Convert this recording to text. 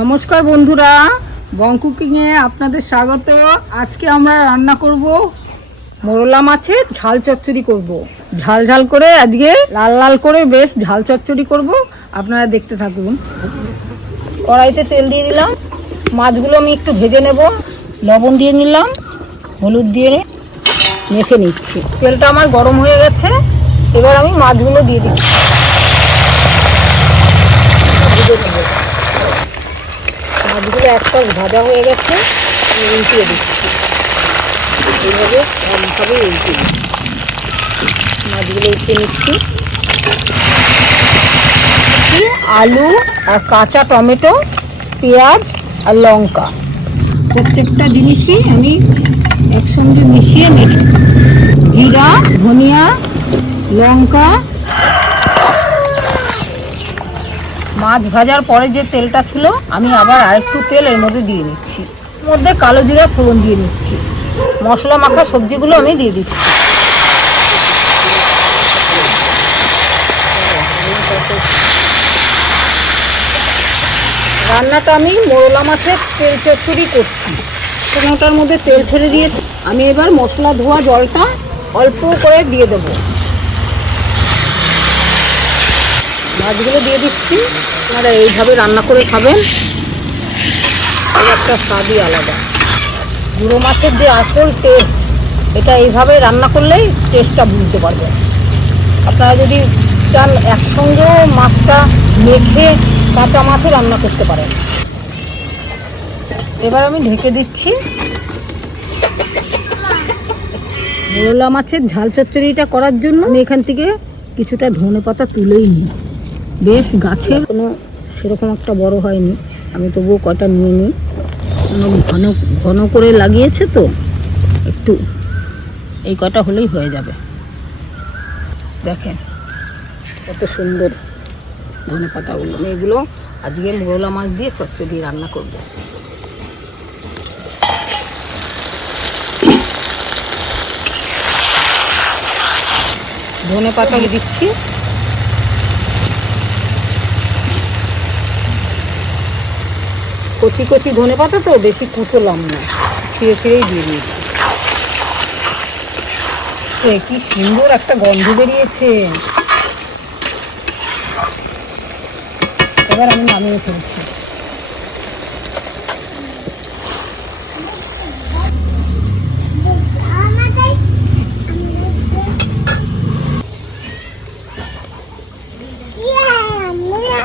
নমস্কার বন্ধুরা, বং কুকিংয়ে আপনাদের স্বাগত। আজকে আমরা রান্না করব মোরলা মাছের ঝাল চচ্চড়ি করব। ঝাল ঝাল করে আজকে লাল লাল করে বেশ ঝাল চচ্চড়ি করব। আপনারা দেখতে থাকুন। কড়াইতে তেল দিয়ে দিলাম। মাছগুলো আমি একটু ভেজে নেব। লবণ দিয়ে নিলাম, হলুদ দিয়ে মেখে নিচ্ছি। তেলটা আমার গরম হয়ে গেছে, এবার আমি মাছগুলো দিয়ে দিচ্ছি। মাছগুলো এক পাশ ভাজা হয়ে গেছে, আমি উল্টিয়ে দিচ্ছি। এইভাবে এমনভাবে উল্টে দিচ্ছি। মাছগুলো উল্টে নিচ্ছি। আলু আর কাঁচা টমেটো, পেঁয়াজ আর লঙ্কা প্রত্যেকটা জিনিসই আমি একসঙ্গে মিশিয়ে মেখে, জিরা, ধনিয়া, লঙ্কা। মাছ ভাজার পরে যে তেলটা ছিল আমি আবার আরেকটু তেল এর মধ্যে দিয়ে নিচ্ছি। এর মধ্যে কালো জিরা ফোড়ন দিয়ে নিচ্ছি। মশলা মাখা সবজিগুলো আমি দিয়ে দিচ্ছি। রান্নাটা আমি মোরলা মাছের তেল চচ্চড়ি করছি। ওটার মধ্যে তেল ছেড়ে দিয়েছি। আমি এবার মশলা ধোয়া জলটা অল্প করে দিয়ে দেবো। মাছগুলো দিয়ে দিচ্ছি। আপনারা এইভাবে রান্না করে খাবেন, এর একটা স্বাদই আলাদা। গুঁড়ো মাছের যে আসল টেস্ট, এটা এইভাবে রান্না করলেই টেস্টটা বুঝতে পারবেন। আপনারা যদি চান একসঙ্গেও মাছটা মেখে কাঁচা মাছও রান্না করতে পারেন। এবার আমি ঢেকে দিচ্ছি। মোরলা মাছের ঝাল চচ্চড়িটা করার জন্য আমি এখান থেকে কিছুটা ধনেপাতা তুলেই নিই। বেশ গাছের কোনো সেরকম একটা বড় হয়নি, আমি তবুও কটা নিয়ে নিই। ঘন ঘন করে লাগিয়েছে তো, একটু এই কটা হলেই হয়ে যাবে। দেখেন কত সুন্দর ধনেপাতাগুলো। আমি এগুলো আজকে মোরলা মাছ দিয়ে চচ্চড়ি রান্না করব। ধনেপাতা দিচ্ছি। কচি কচি ধনেপাতা তো বেশি কুচোলাম না, ছিঁড়ে ছিঁড়েই দিয়ে দিয়েছি। কি সুন্দর একটা গন্ধ বেরিয়েছে। এবার আমি নামিয়ে ফেলছি।